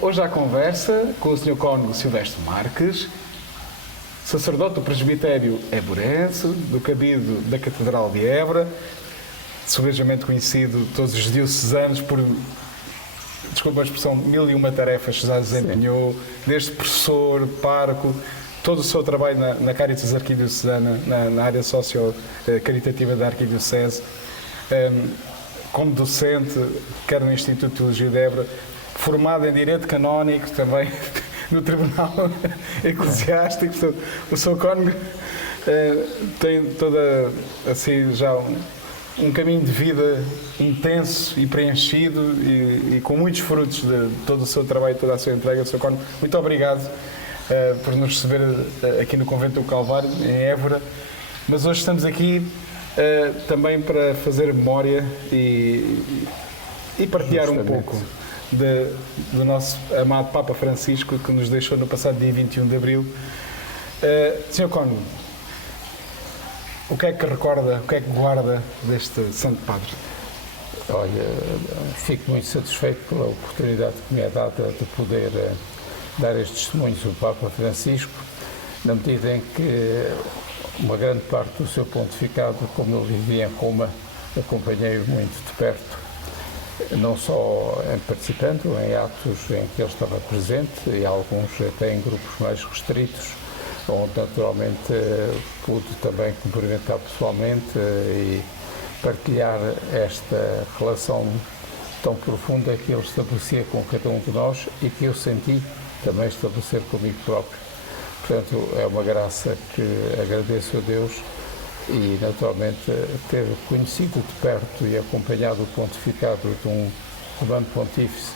hoje à conversa com o Sr. Cônego Silvestre Marques, sacerdote do presbitério éborense, do cabido da Catedral de Évora, sobejamente conhecido todos os diocesanos por, desculpa a expressão, 1001 tarefas que já desempenhou, desde professor, pároco, todo o seu trabalho na Caritas Arquidiocesana, na área socio-caritativa da Arquidiocese, como docente, quer no Instituto de Teologia de Évora, formado em Direito Canónico também no Tribunal Eclesiástico. Portanto, o Sr. Cônego tem toda, assim, já um caminho de vida intenso e preenchido e com muitos frutos de todo o seu trabalho, toda a sua entrega. Sr. Cônego, muito obrigado por nos receber aqui no Convento do Calvário, em Évora. Mas hoje estamos aqui também para fazer memória e partilhar Justamente. um pouco do nosso amado Papa Francisco, que nos deixou no passado dia 21 de Abril. Sr. Cônego, o que é que recorda, o que é que guarda deste Santo Padre? Olha, fico muito satisfeito pela oportunidade que me é dada de poder dar estes testemunhos do Papa Francisco, na medida em que uma grande parte do seu pontificado, como ele vivia em Roma, acompanhei-o muito de perto, não só participando em atos em que ele estava presente, e alguns até em grupos mais restritos, onde naturalmente pude também cumprimentar pessoalmente e partilhar esta relação tão profunda que ele estabelecia com cada um de nós e que eu senti também estabelecer comigo próprio. Portanto, é uma graça que agradeço a Deus e, naturalmente, ter conhecido de perto e acompanhado o pontificado de um comando pontífice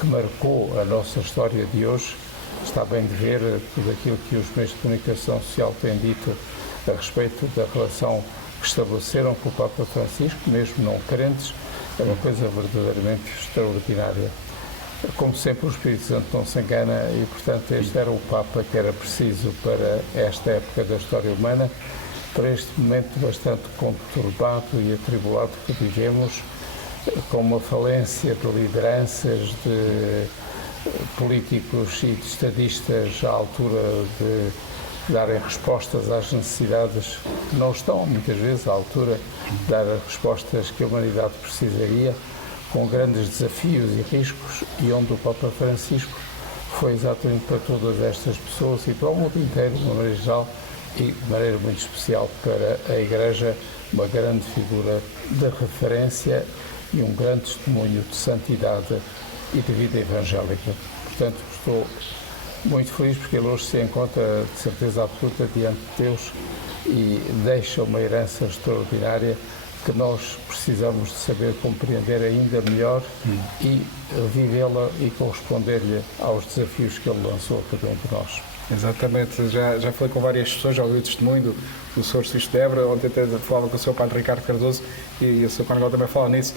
que marcou a nossa história de hoje. Está bem de ver tudo aquilo que os meios de comunicação social têm dito a respeito da relação que estabeleceram com o Papa Francisco, mesmo não crentes, é uma coisa verdadeiramente extraordinária. Como sempre, o Espírito Santo não se engana e, portanto, este era o Papa que era preciso para esta época da história humana, para este momento bastante conturbado e atribulado que vivemos, com uma falência de lideranças, de políticos e de estadistas à altura de darem respostas às necessidades que não estão, muitas vezes, à altura de dar as respostas que a humanidade precisaria, com grandes desafios e riscos, e onde o Papa Francisco foi exatamente para todas estas pessoas e para o mundo inteiro, de uma maneira geral, e de maneira muito especial para a Igreja, uma grande figura de referência e um grande testemunho de santidade e de vida evangélica. Portanto, estou muito feliz porque ele hoje se encontra, de certeza absoluta, diante de Deus e deixa uma herança extraordinária que nós precisamos de saber compreender ainda melhor e vivê-la e corresponder-lhe aos desafios que ele lançou a cada um de nós. Exatamente, já falei com várias pessoas, já ouvi o testemunho do Sr. Sisto de Évora, ontem até falava com o Sr. Padre Ricardo Cardoso e o Sr. Cônego também fala nisso.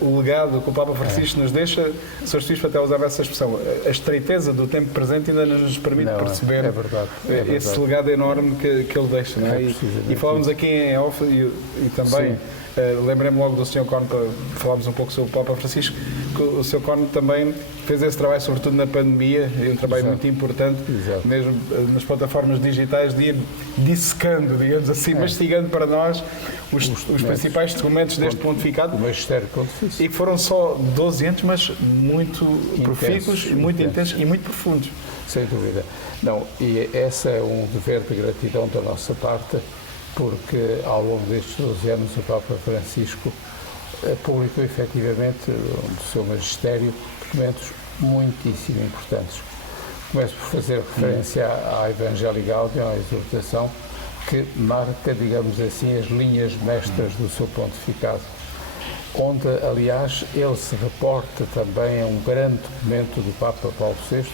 O legado que o Papa Francisco nos deixa, o Sr. Sisto até usava essa expressão, a estreiteza do tempo presente ainda nos permite perceber esse legado enorme que ele deixa. Não é? E falamos aqui em off e também, lembrei-me logo do Sr. Cônego, falámos um pouco sobre o Papa Francisco, que o Sr. Cônego também fez esse trabalho, sobretudo na pandemia, e um trabalho muito importante, mesmo nas plataformas digitais, de ir dissecando, digamos assim, mastigando para nós os principais documentos deste pontificado, e que foram só 12 anos, mas muito profícuos, muito intensos e muito profundos. Sem dúvida. Não, e esse é um dever de gratidão da nossa parte, porque ao longo destes 12 anos o Papa Francisco publicou efetivamente do seu magistério documentos muitíssimo importantes. Começo por fazer referência à Evangelii Gaudium, à exortação, que marca, digamos assim, as linhas mestras do seu pontificado, onde, aliás, ele se reporta também a um grande documento do Papa Paulo VI,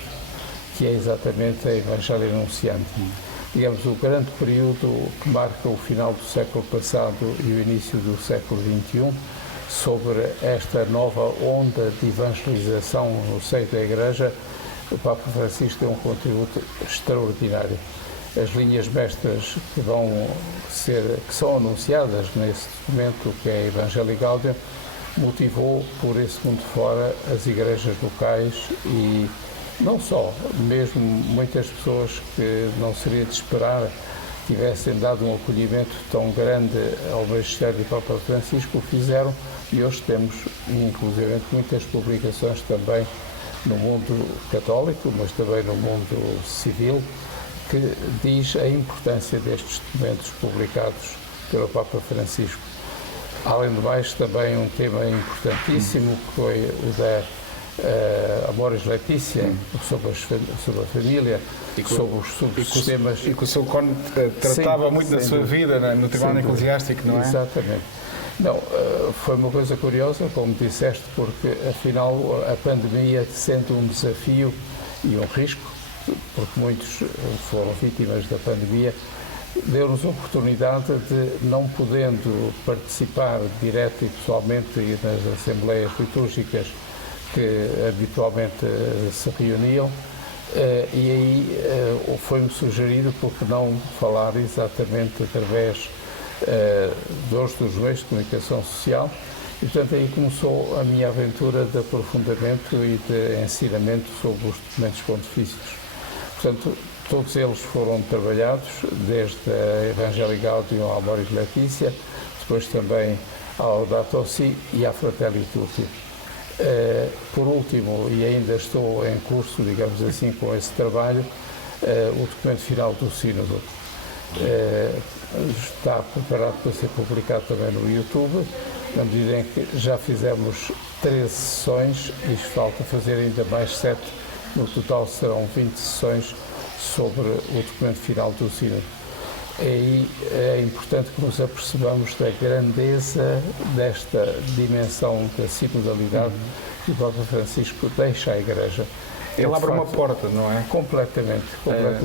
que é exatamente a Evangelii Nuntiandi. Digamos, o grande período que marca o final do século passado e o início do século XXI, sobre esta nova onda de evangelização no seio da Igreja, o Papa Francisco tem um contributo extraordinário. As linhas mestras que são anunciadas nesse documento, que é a Evangelii Gaudium, motivou por esse mundo fora as igrejas locais e não só, mesmo muitas pessoas que não seria de esperar tivessem dado um acolhimento tão grande ao magistério do Papa Francisco, o fizeram, e hoje temos, inclusive, muitas publicações também no mundo católico, mas também no mundo civil, que diz a importância destes documentos publicados pelo Papa Francisco. Além do mais, também um tema importantíssimo, que foi o da Amoris Laetitia, sobre a família, sobre os subsistemas. E que o Sr. Cone tratava muito da sua vida no Tribunal Eclesiástico, não é? Exatamente. Não, foi uma coisa curiosa, como disseste, porque afinal a pandemia, sendo um desafio e um risco, porque muitos foram vítimas da pandemia, deu-nos a oportunidade de, não podendo participar direto e pessoalmente nas assembleias litúrgicas que habitualmente se reuniam, e aí foi-me sugerido porque não falar exatamente através dos meios de comunicação social, e portanto aí começou a minha aventura de aprofundamento e de ensinamento sobre os documentos pontifícios. Portanto, todos eles foram trabalhados, desde a Evangelii Gaudium ao Amoris Laetitia, depois também ao Laudato Si e à Fratelli Tutti. Por último, e ainda estou em curso, digamos assim, com esse trabalho, o documento final do Sínodo. Está preparado para ser publicado também no YouTube, na medida em que já fizemos 13 sessões e falta fazer ainda mais 7. No total serão 20 sessões sobre o documento final do Sínodo. E aí é importante que nos apercebamos da grandeza desta dimensão da sinodalidade que o Papa Francisco deixa à Igreja. Ele abre uma porta, não é? Completamente.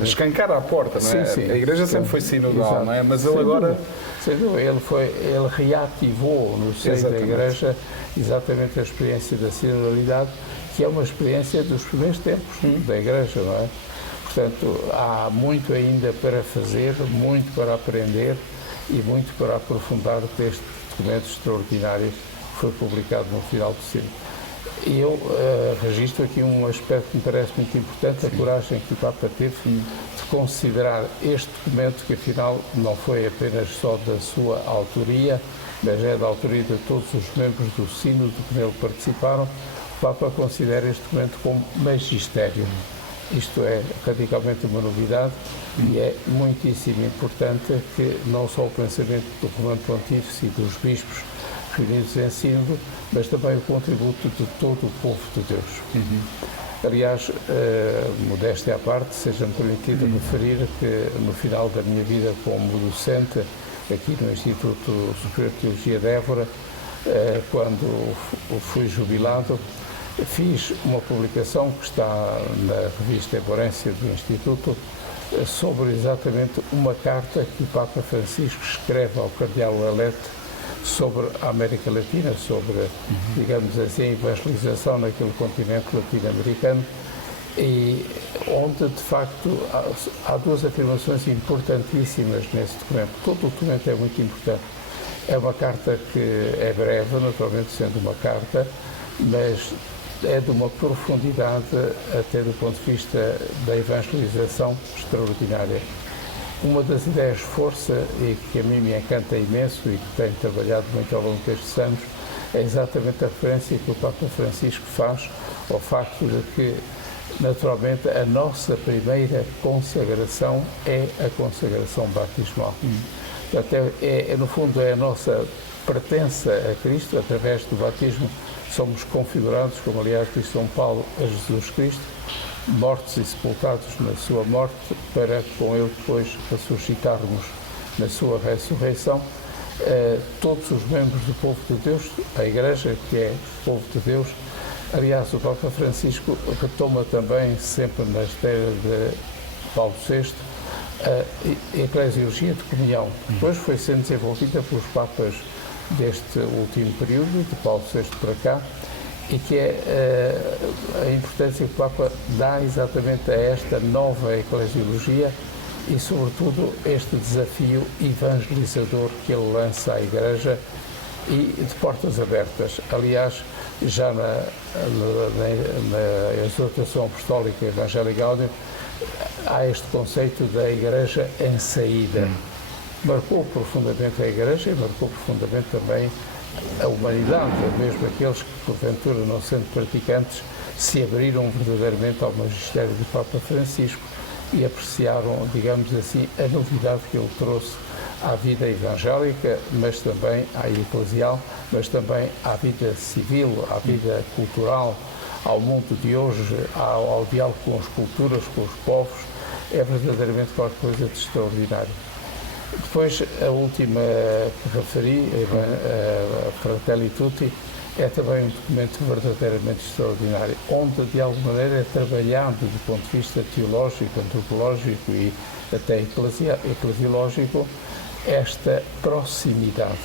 Escancar a porta, não é? Sim, sim. A Igreja sempre foi sinodal, Exato. não é? Mas ele agora... Sem dúvida, ele reativou no seio da Igreja exatamente a experiência da sinodalidade, que é uma experiência dos primeiros tempos da Igreja, não é? Portanto, há muito ainda para fazer, muito para aprender e muito para aprofundar deste documento extraordinário que foi publicado no final do século. E eu registro aqui um aspecto que me parece muito importante, a coragem que o Papa teve de considerar este documento, que afinal não foi apenas só da sua autoria, mas é da autoria de todos os membros do Sínodo que nele participaram. O Papa considera este documento como magistério. Isto é radicalmente uma novidade e é muitíssimo importante que não só o pensamento do Comando Pontífice e dos bispos reunidos em Sínodo, mas também o contributo de todo o povo de Deus. Aliás, modéstia à parte, seja-me permitido referir que no final da minha vida como docente aqui no Instituto Superior de Teologia de Évora, quando fui jubilado, fiz uma publicação que está na revista Eborência do Instituto sobre exatamente uma carta que o Papa Francisco escreve ao Cardeal Lalete sobre a América Latina, sobre, digamos assim, a evangelização naquele continente latino-americano, e onde, de facto, há duas afirmações importantíssimas nesse documento. Todo o documento é muito importante. É uma carta que é breve, naturalmente sendo uma carta, mas é de uma profundidade, até do ponto de vista da evangelização, extraordinária. Uma das ideias força, e que a mim me encanta imenso e que tenho trabalhado muito ao longo destes anos, é exatamente a referência que o Papa Francisco faz ao facto de que, naturalmente, a nossa primeira consagração é a consagração batismal. Portanto, no fundo, é a nossa pertença a Cristo. Através do batismo somos configurados, como aliás diz São Paulo, a Jesus Cristo, mortos e sepultados na sua morte, para com ele depois ressuscitarmos na sua ressurreição. Todos os membros do povo de Deus, a Igreja, que é o povo de Deus. Aliás, o Papa Francisco retoma também, sempre na esteira de Paulo VI, a eclesiologia de comunhão. Depois foi sendo desenvolvida pelos papas deste último período, de Paulo VI para cá, e que é a importância que o Papa dá exatamente a esta nova eclesiologia e, sobretudo, este desafio evangelizador que ele lança à Igreja, e de portas abertas. Aliás, já na exortação apostólica Evangelii Gaudium há este conceito da Igreja em saída. Marcou profundamente a Igreja e marcou profundamente também a humanidade, mesmo aqueles que, porventura, não sendo praticantes, se abriram verdadeiramente ao magistério do Papa Francisco e apreciaram, digamos assim, a novidade que ele trouxe à vida evangélica, mas também à eclesial, mas também à vida civil, à vida cultural, ao mundo de hoje, ao diálogo com as culturas, com os povos. É verdadeiramente qualquer coisa de extraordinário. Depois, a última que referi, a Fratelli Tutti, é também um documento verdadeiramente extraordinário, onde, de alguma maneira, é trabalhado do ponto de vista teológico, antropológico e até eclesiológico, esta proximidade.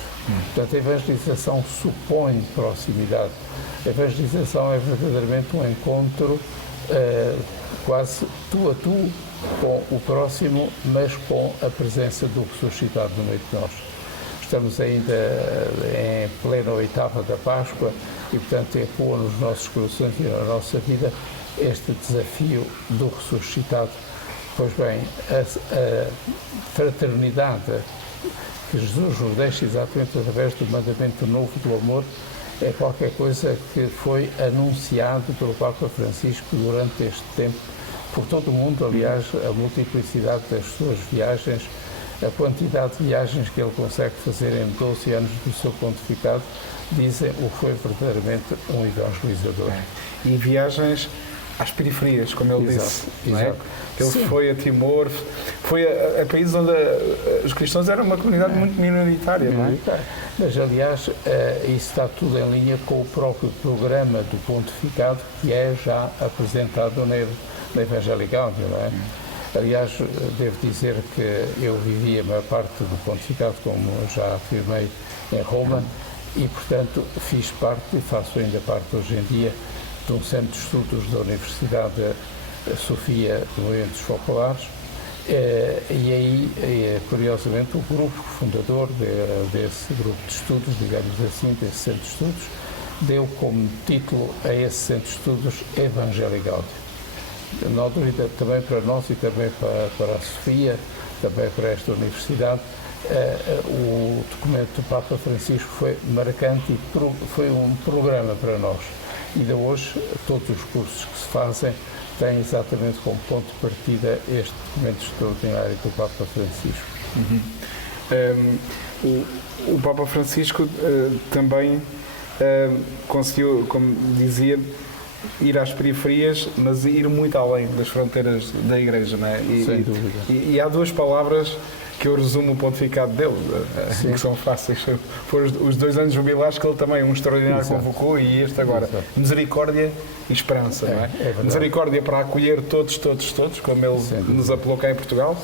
Portanto, a evangelização supõe proximidade. A evangelização é verdadeiramente um encontro quase tu a tu com o próximo, mas com a presença do ressuscitado no meio de nós. Estamos ainda em plena oitava da Páscoa e, portanto, ecoa nos nossos corações e na nossa vida este desafio do ressuscitado. Pois bem, a fraternidade que Jesus nos deixa exatamente através do mandamento novo do amor é qualquer coisa que foi anunciado pelo Papa Francisco durante este tempo por todo o mundo. Aliás, a multiplicidade das suas viagens, a quantidade de viagens que ele consegue fazer em 12 anos do seu pontificado, dizem o que foi verdadeiramente um evangelizador. E viagens às periferias, como ele disse. Não é? Ele foi a Timor, foi a países onde os cristãos eram uma comunidade muito minoritária. Não é? Mas, aliás, isso está tudo em linha com o próprio programa do pontificado, que é já apresentado na Evangelii Gaudium, não é? Aliás, devo dizer que eu vivi a maior parte do pontificado, como já afirmei, em Roma, e, portanto, fiz parte, e faço ainda parte hoje em dia, de um centro de estudos da Universidade Sofia de Movimentos Focolares, e aí, curiosamente, o grupo fundador desse grupo de estudos, digamos assim, desse centro de estudos, deu como título a esse centro de estudos Evangelii Gaudium. Não há dúvida, também para nós e também para a Sofia, também para esta universidade, o documento do Papa Francisco foi marcante e foi um programa para nós. Ainda hoje, todos os cursos que se fazem têm exatamente como ponto de partida este documento extraordinário do Papa Francisco. O Papa Francisco também conseguiu, como dizia, ir às periferias, mas ir muito além das fronteiras da Igreja, não é? Sem dúvida. E há duas palavras que eu resumo o pontificado dele, que são fáceis. Foram os 2 anos jubilares que ele também, um extraordinário, convocou, e este agora. Exato. Misericórdia e esperança, não é? Misericórdia para acolher todos, como ele nos apelou cá em Portugal,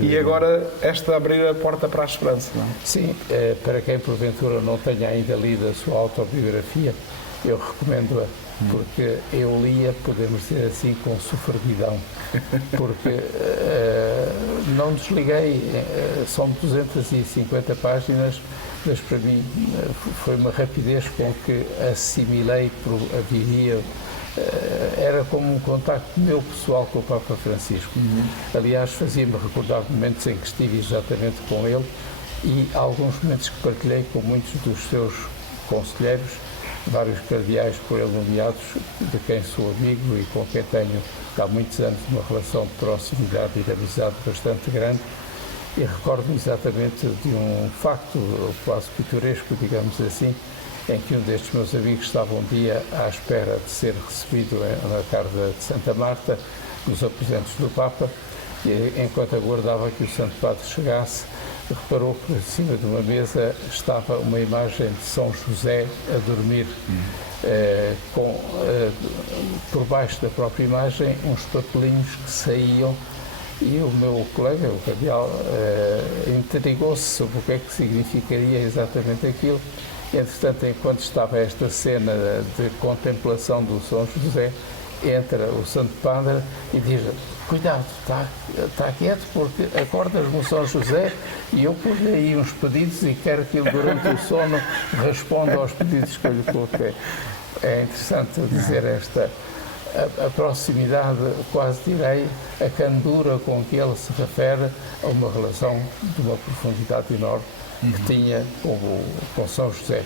e agora esta abrir a porta para a esperança, não é? Sim, para quem porventura não tenha ainda lido a sua autobiografia, eu recomendo-a, porque eu lia, podemos dizer assim, com sofreguidão, porque não desliguei, são 250 páginas, mas para mim foi uma rapidez com que assimilei, vivia, era como um contacto meu pessoal com o Papa Francisco. Aliás, fazia-me recordar momentos em que estive exatamente com ele e alguns momentos que partilhei com muitos dos seus conselheiros, vários cardeais por ele nomeados, de quem sou amigo e com quem tenho há muitos anos uma relação de proximidade e de amizade bastante grande. E recordo-me exatamente de um facto quase pitoresco, digamos assim, em que um destes meus amigos estava um dia à espera de ser recebido na Carta de Santa Marta, nos aposentos do Papa, e enquanto aguardava que o Santo Padre chegasse, reparou que por cima de uma mesa estava uma imagem de São José a dormir, por baixo da própria imagem uns papelinhos que saíam, e o meu colega, o cardeal, intrigou-se sobre o que é que significaria exatamente aquilo. Entretanto, enquanto estava esta cena de contemplação do São José, entra o Santo Padre e diz: cuidado, está quieto, porque acordas-me São José e eu pus aí uns pedidos e quero que ele durante o sono responda aos pedidos que eu lhe coloquei. É interessante dizer a proximidade, quase direi, a candura com que ele se refere a uma relação de uma profundidade enorme que tinha com São José.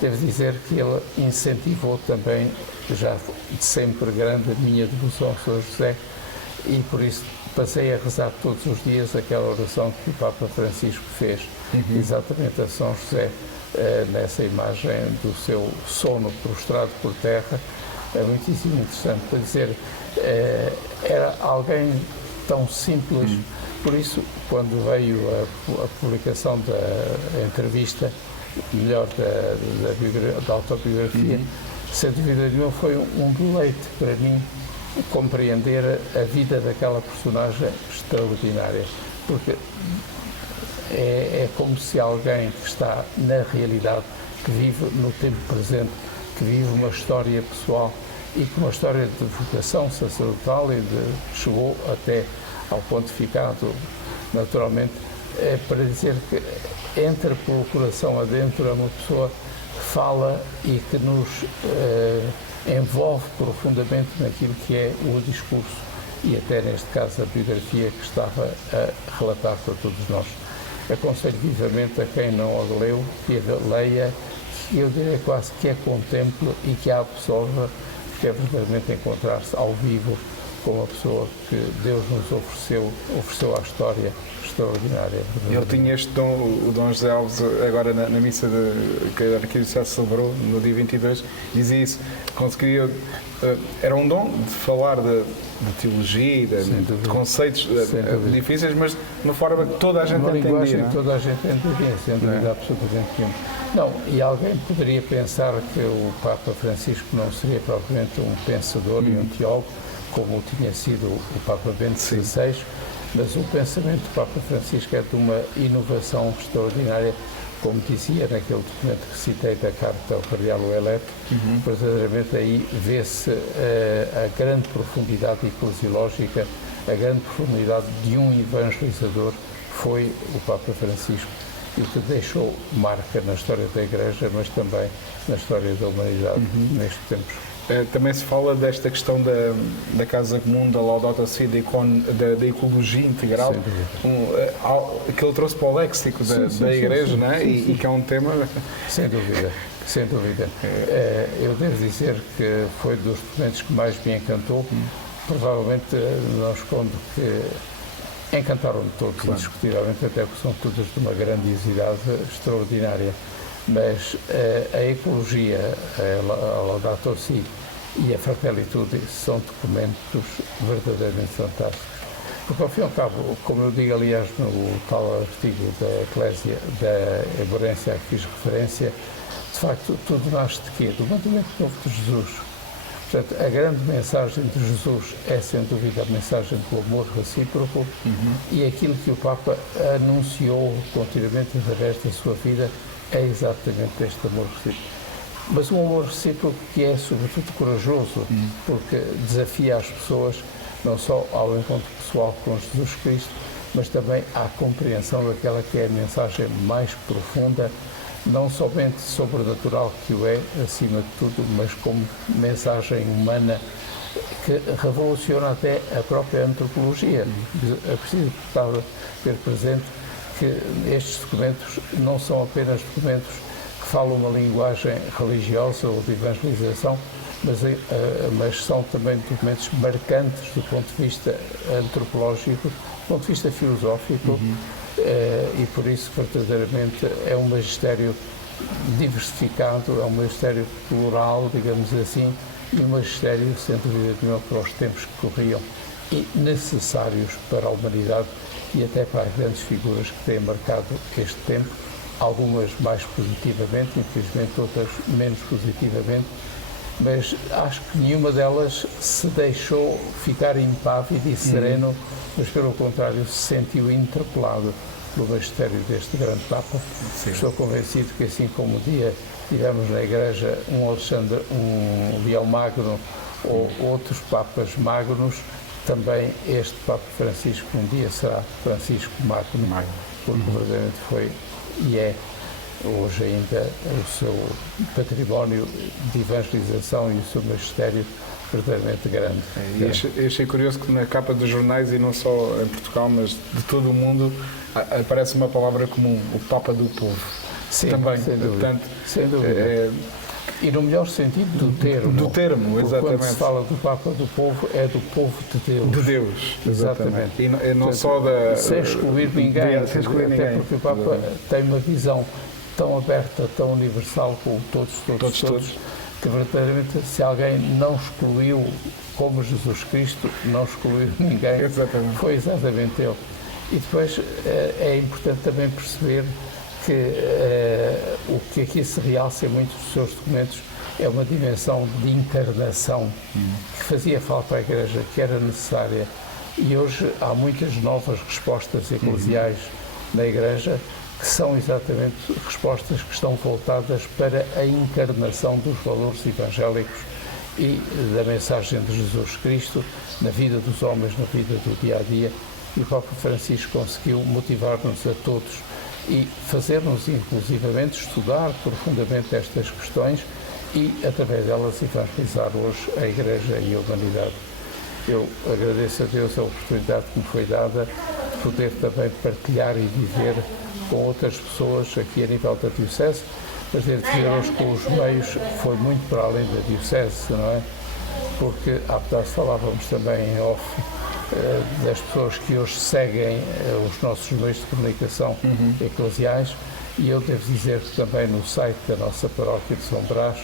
Devo dizer que ele incentivou também, já de sempre grande, a minha devoção a São José, e por isso passei a rezar todos os dias aquela oração que o Papa Francisco fez, exatamente a São José, nessa imagem do seu sono prostrado por terra. É muitíssimo interessante, para dizer, era alguém tão simples. Por isso, quando veio a publicação da entrevista, melhor, da autobiografia, sem dúvida nenhuma foi um deleite para mim compreender a vida daquela personagem extraordinária, porque é como se alguém que está na realidade, que vive no tempo presente, que vive uma história pessoal e com uma história de vocação sacerdotal e chegou até ao pontificado, naturalmente, para dizer que entra pelo coração adentro, é uma pessoa que fala e que nos envolve profundamente naquilo que é o discurso e até, neste caso, a biografia que estava a relatar para todos nós. Aconselho vivamente a quem não a leu que a leia, que eu diria quase que a contemple e que a absorva, porque é verdadeiramente encontrar-se ao vivo com uma pessoa que Deus nos ofereceu à história extraordinária. Ele tinha este dom, o Dom José Alves, agora na missa que a Arquidiocese celebrou no dia 22, dizia isso, conseguia, era um dom de falar de teologia, de conceitos difíceis, mas de uma forma que toda a gente entendia. Uma linguagem que toda a gente entendia, sem dúvida absolutamente nenhuma. Não, e alguém poderia pensar que o Papa Francisco não seria propriamente um pensador e um teólogo, como tinha sido o Papa Bento XVI, mas o pensamento do Papa Francisco é de uma inovação extraordinária, como dizia naquele documento que citei da carta ao Cardeal Ouellet. Verdadeiramente aí vê-se a grande profundidade eclesiológica, a grande profundidade de um evangelizador, foi o Papa Francisco, e que deixou marca na história da Igreja, mas também na história da humanidade nestes tempos. Também se fala desta questão da Casa Comum, da Laudato Si, da ecologia integral, que ele trouxe para o léxico da Igreja, não é? E que é um tema... Sem dúvida, sem dúvida. Eu devo dizer que foi dos documentos que mais me encantou. Provavelmente não escondo que encantaram-me todos, indiscutivelmente, até porque são todas de uma grandiosidade extraordinária. Mas a ecologia, a Laudato Si e a Fraternitude são documentos verdadeiramente fantásticos. Porque, ao fim e ao cabo, como eu digo, aliás, no tal artigo da Eclésia, da Eborência a que fiz referência, de facto, tudo nasce de quê? Do mandamento novo de Jesus. Portanto, a grande mensagem de Jesus é, sem dúvida, a mensagem do amor recíproco e aquilo que o Papa anunciou continuamente através da sua vida é exatamente este amor recíproco. Mas um amor recíproco que é, sobretudo, corajoso, porque desafia as pessoas não só ao encontro pessoal com Jesus Cristo, mas também à compreensão daquela que é a mensagem mais profunda, não somente sobrenatural que o é, acima de tudo, mas como mensagem humana que revoluciona até a própria antropologia. É preciso ter presente que estes documentos não são apenas documentos que falam uma linguagem religiosa ou de evangelização, mas são também documentos marcantes do ponto de vista antropológico, do ponto de vista filosófico, e por isso verdadeiramente é um magistério diversificado, é um magistério plural, digamos assim, e um magistério, sem dúvida nenhuma, para os tempos que corriam e necessários para a humanidade e até para as grandes figuras que têm marcado este tempo, algumas mais positivamente, infelizmente outras menos positivamente, mas acho que nenhuma delas se deixou ficar impávida e sereno, mas pelo contrário se sentiu interpelado pelo magistério deste grande Papa. Estou convencido que, assim como um dia tivemos na Igreja um Leão Magno ou outros Papas Magnos, também este Papa Francisco um dia será Francisco Magno, porque verdadeiramente foi e é hoje ainda o seu património de evangelização e o seu magistério verdadeiramente grande. E achei curioso que na capa dos jornais, e não só em Portugal, mas de todo o mundo, aparece uma palavra comum, o Papa do Povo. Sim, também. sem dúvida. Portanto, Sem dúvida. E no melhor sentido do termo. Do termo, exatamente. Quando se fala do Papa do Povo, é do povo de Deus. De Deus, exatamente. E não Portanto, só da... sem excluir ninguém, sem excluir até ninguém. porque o Papa tem uma visão tão aberta, tão universal como todos, que verdadeiramente se alguém não excluiu, como Jesus Cristo, não excluiu ninguém, Exatamente. foi exatamente ele. E depois é importante também perceber que o que aqui se realça em muitos dos seus documentos é uma dimensão de encarnação que fazia falta à Igreja, que era necessária. E hoje há muitas novas respostas eclesiais na Igreja que são exatamente respostas que estão voltadas para a encarnação dos valores evangélicos e da mensagem de Jesus Cristo na vida dos homens, na vida do dia-a-dia. E o Papa Francisco conseguiu motivar-nos a todos e fazer-nos, inclusivamente, estudar profundamente estas questões e, através delas, evangelizar hoje a Igreja e a humanidade. Eu agradeço a Deus a oportunidade que me foi dada de poder também partilhar e viver com outras pessoas aqui a nível da Diocese, mas devo dizer hoje com os meios foi muito para além da Diocese, não é? Porque há bocado falávamos também em off das pessoas que hoje seguem os nossos meios de comunicação eclesiais, e eu devo dizer que também no site da nossa paróquia de São Brás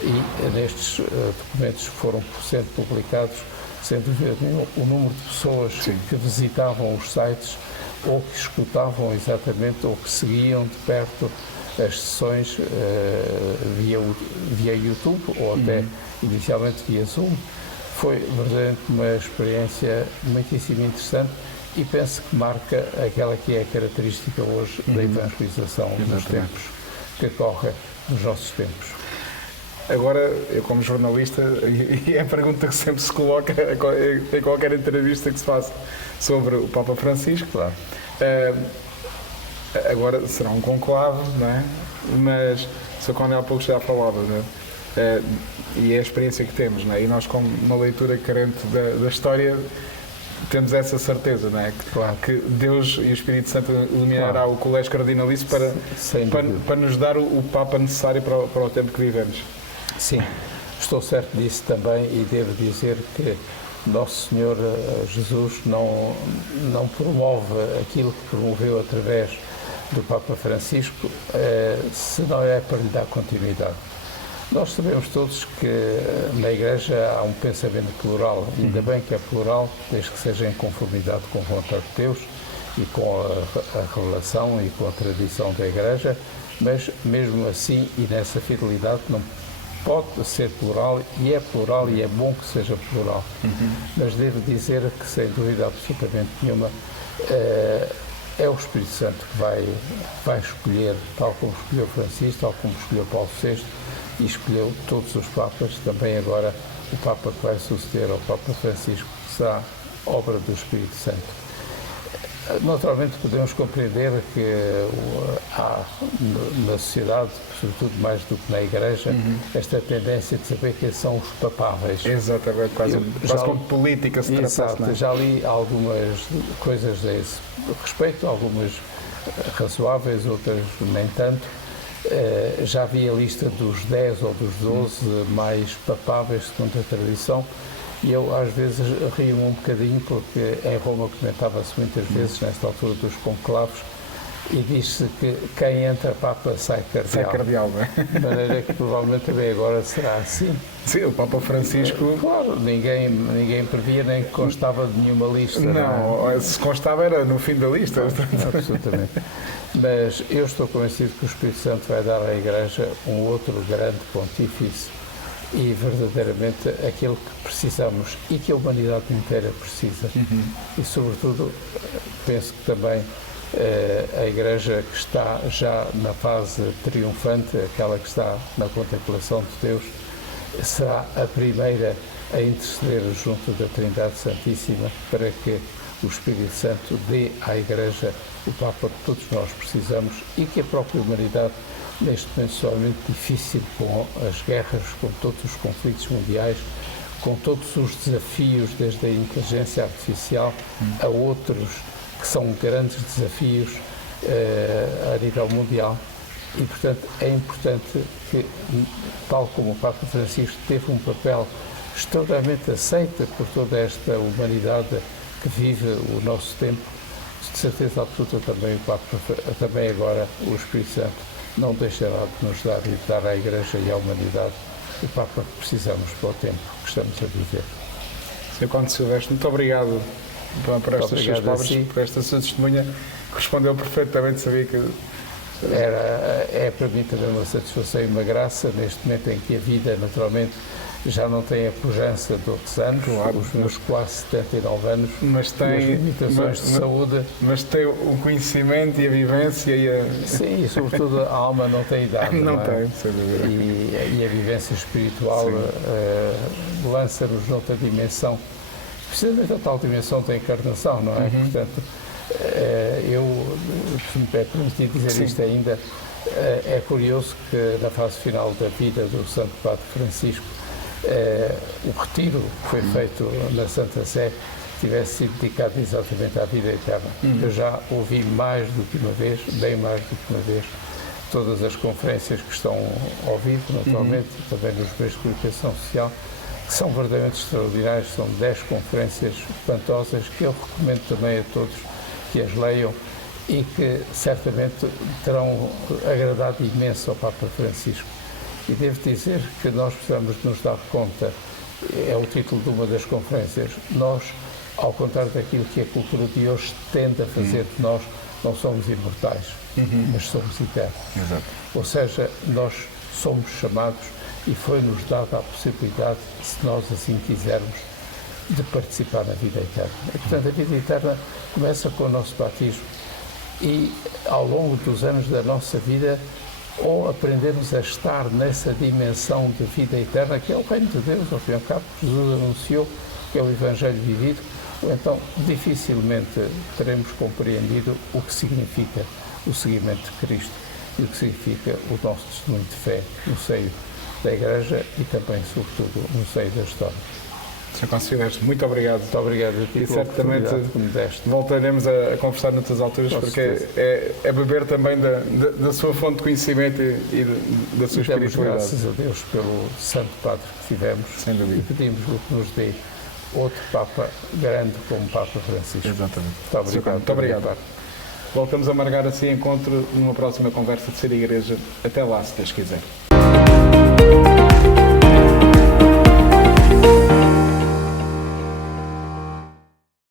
e nestes documentos que foram sendo publicados, sem dúvida nenhuma, o número de pessoas que visitavam os sites ou que escutavam exatamente ou que seguiam de perto as sessões via YouTube ou até inicialmente via Zoom, foi verdadeiramente uma experiência muitíssimo interessante e penso que marca aquela que é a característica hoje da evangelização dos tempos que correm nos nossos tempos. Agora, eu como jornalista, e é a pergunta que sempre se coloca em qualquer entrevista que se faça sobre o Papa Francisco, Claro. Agora será um conclave, não é? Mas o Sr. Coronel há pouco já falava, não é? E é a experiência que temos, não é? E nós, com uma leitura carente da história, temos essa certeza, não é? Claro. Que Deus e o Espírito Santo iluminará o colégio cardinalício para nos dar o Papa necessário para o tempo que vivemos. Sim, estou certo disso também e devo dizer que Nosso Senhor Jesus não promove aquilo que promoveu através do Papa Francisco, se não é para lhe dar continuidade. Nós sabemos todos que na Igreja há um pensamento plural, ainda bem que é plural, desde que seja em conformidade com a vontade de Deus e com a revelação e com a tradição da Igreja, mas mesmo assim e nessa fidelidade não pode ser plural e é bom que seja plural. Mas devo dizer que, sem dúvida absolutamente nenhuma, é o Espírito Santo que vai escolher, tal como escolheu Francisco, tal como escolheu Paulo VI, e escolheu todos os Papas, também agora o Papa que vai suceder ao Papa Francisco, que será obra do Espírito Santo. Naturalmente podemos compreender que há na sociedade, sobretudo mais do que na Igreja, esta tendência de saber quem são os papáveis. Exatamente, quase como política se tratasse. Exato, já li algumas coisas desse respeito, algumas razoáveis, outras nem tanto. Já vi a lista dos 10 ou dos 12 mais papáveis, segundo a tradição, e eu às vezes rio-me um bocadinho, porque em Roma comentava-se muitas vezes, nesta altura dos conclaves, e diz-se que quem entra Papa sai cardeal. Sai cardeal, não é? De maneira que provavelmente também agora será assim. Sim, o Papa Francisco... Claro, ninguém previa nem constava de nenhuma lista. Não, se constava era no fim da lista. Absolutamente. Mas eu estou convencido que o Espírito Santo vai dar à Igreja um outro grande pontífice e verdadeiramente aquilo que precisamos e que a humanidade inteira precisa. E sobretudo penso que também a Igreja que está já na fase triunfante, aquela que está na contemplação de Deus, será a primeira a interceder junto da Trindade Santíssima para que o Espírito Santo dê à Igreja o Papa que todos nós precisamos e que a própria humanidade, neste momento somente difícil, com as guerras, com todos os conflitos mundiais, com todos os desafios, desde a inteligência artificial a outros que são grandes desafios a nível mundial. E, portanto, é importante que, tal como o Papa Francisco teve um papel extremamente aceito por toda esta humanidade que vive o nosso tempo, de certeza absoluta também o Papa, também agora o Espírito Santo não deixará de nos dar e de dar à Igreja e à humanidade o Papa que precisamos para o tempo que estamos a viver. Sr. Conde Silvestre, muito obrigado por estas suas palavras, por esta sua testemunha, que respondeu perfeitamente, sabia que... É para mim também uma satisfação e uma graça, neste momento em que a vida, naturalmente, já não tem a pujança de outros anos, claro, os meus quase 79 anos, mas tem, as limitações de saúde. Mas tem o conhecimento e a vivência e a... Sim, e sobretudo a alma não tem idade. Não é? tem, sem dúvida. E a vivência espiritual lança-nos noutra dimensão. Precisamente a tal dimensão da encarnação, não é? Portanto, se me é permitido dizer isto ainda, é curioso que na fase final da vida do Santo Padre Francisco, o retiro que foi feito na Santa Sé tivesse sido dedicado exatamente à vida eterna. Eu já ouvi mais do que uma vez, bem mais do que uma vez, todas as conferências que estão ao vivo, naturalmente, também nos meios de comunicação social, que são verdadeiramente extraordinárias, são 10 conferências espantosas que eu recomendo também a todos que as leiam e que certamente terão agradado imenso ao Papa Francisco. E devo dizer que nós precisamos de nos dar conta, é o título de uma das conferências, nós, ao contrário daquilo que a cultura de hoje tende a fazer de nós, não somos imortais, mas somos eternos. Exato. Ou seja, nós somos chamados e foi-nos dada a possibilidade, se nós assim quisermos, de participar na vida eterna. E, portanto, a vida eterna começa com o nosso batismo e, ao longo dos anos da nossa vida, ou aprendemos a estar nessa dimensão de vida eterna, que é o Reino de Deus, ao fim e ao cabo, Jesus anunciou, que é o Evangelho vivido, ou então dificilmente teremos compreendido o que significa o seguimento de Cristo e o que significa o nosso testemunho de fé no seio da Igreja e também, sobretudo, no seio da história. Sr. Conde Silvestre, muito obrigado. Muito obrigado a ti e pela certamente oportunidade que me deste. Voltaremos a conversar noutras alturas, Com porque certeza. é beber também da sua fonte de conhecimento e da sua espiritualidade. Graças a Deus pelo Santo Padre que tivemos. Sem dúvida. E pedimos-lhe que nos dê outro Papa grande como Papa Francisco. Exatamente. Muito obrigado. Muito obrigado. Voltamos a marcar assim encontro numa próxima conversa de Ser Igreja. Até lá, se Deus quiser.